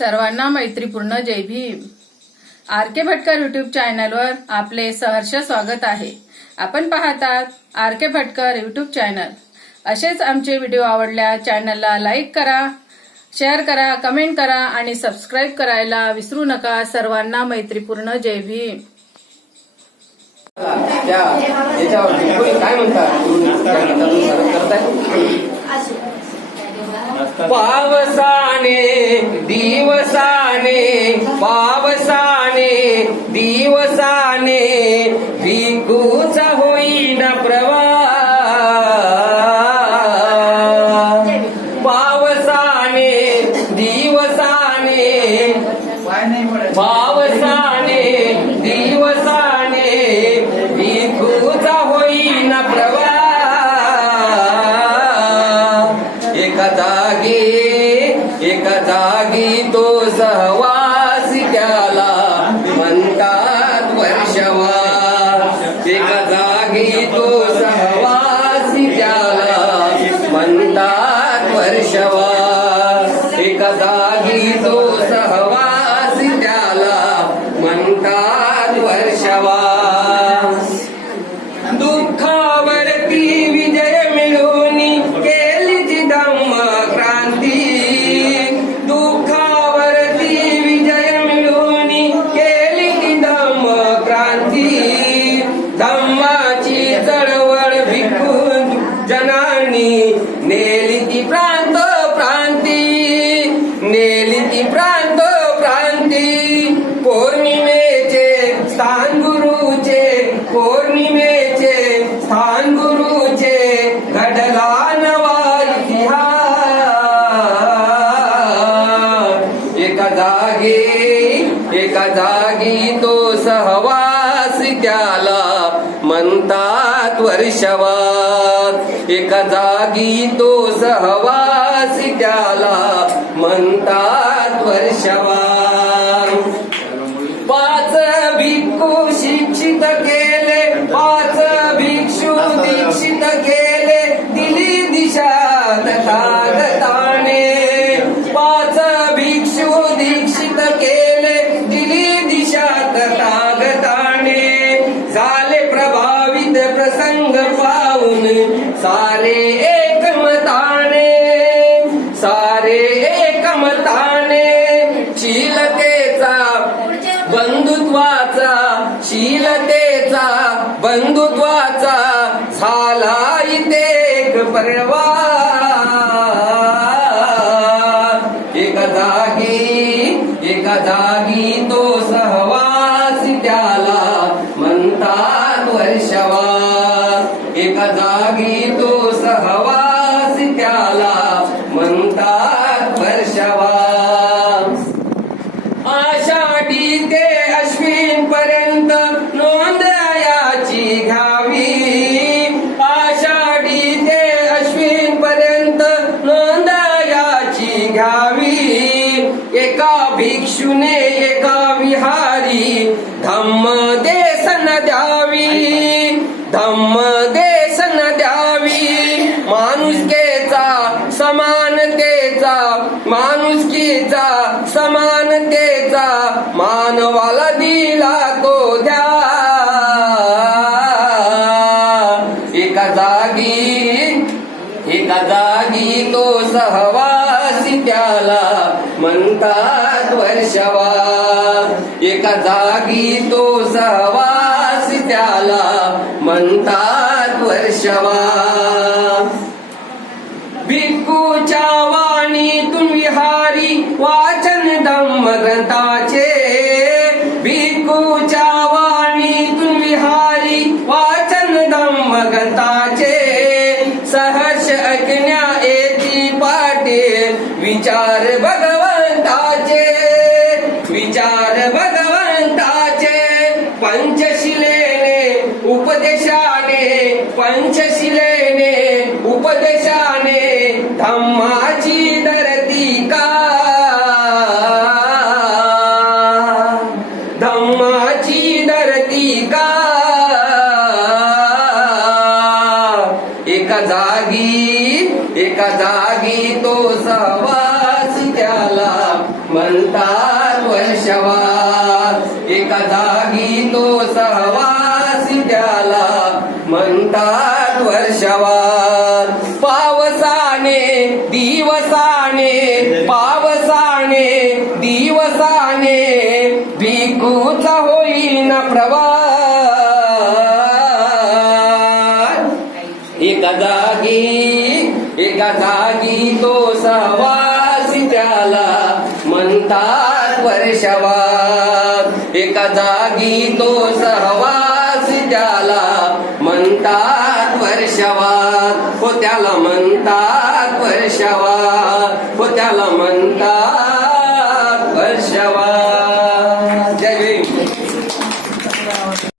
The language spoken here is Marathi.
सर्वांना मैत्रीपूर्ण जय Bhim. R K Bhatkar YouTube चॅनलवर आपले सहर्ष स्वागत आहे. आपण पाहतात R K Bhatkar YouTube channel असेच आमचे व्हिडिओ आवडल्या चॅनलला लाईक करा शेअर करा कमेंट करा आणि सबस्क्राईब करायला विसरू नका. सर्वांना मैत्रीपूर्ण जय भीम. काय म्हणतात पावसाने दिवसाने पावसाने दिवसाने भिकूचा होईना प्रवाह. पावसाने दिवसाने पावसाने म्हणतात वर्षवा एका जागी तो सहवासी त्याला म्हणतात वर्षवा एका जागी तो जागी एका जागी तो सहवास त्याला म्हणतात वर्षवास. एका जागी तो सहवास त्याला म्हणतात वर्षवास. सारे एकमताने सारे एकमताने शीलतेचा बंधुत्वाचा शीलतेचा बंधुत्वाचा झाला इथे एक परवा. एका जागी एका जागी तो सहवास त्याला म्हणतात वर्षवा. एका जागी पर्यंत नोंद याची घ्यावी आषाढी ते अश्विन पर्यंत नोंद याची घ्यावी एका भिक्षुने एका विहारी धम्म देसन द्यावी धम्म देसन द्यावी. माणुसकेचा समानतेचा माणुसकीचा समानतेचा म्हणतात वर्षवा एका जागी तो सहवास त्याला म्हणतात वर्षवा भिक्खूच्या वाणीतून विहारी वाचन धम्म ग्रंथाचे भिक्खूच्या पंचशिलेने उपदेशाने पंचशिलेने उपदेशाने धम्माची एका जागी तो सवास त्याला म्हणतात वर्षवास एका जागी तो सहवास त्याला म्हणतात वर्षवास पावसाने दिवसाने पावसाने दिवसाने भिकूचा होईना प्रवास. होतात वर्षवास एका जागी तो सहवास त्याला म्हणतात वर्षवास हो त्याला म्हणतात वर्षवास हो त्याला म्हणतात वर्षवास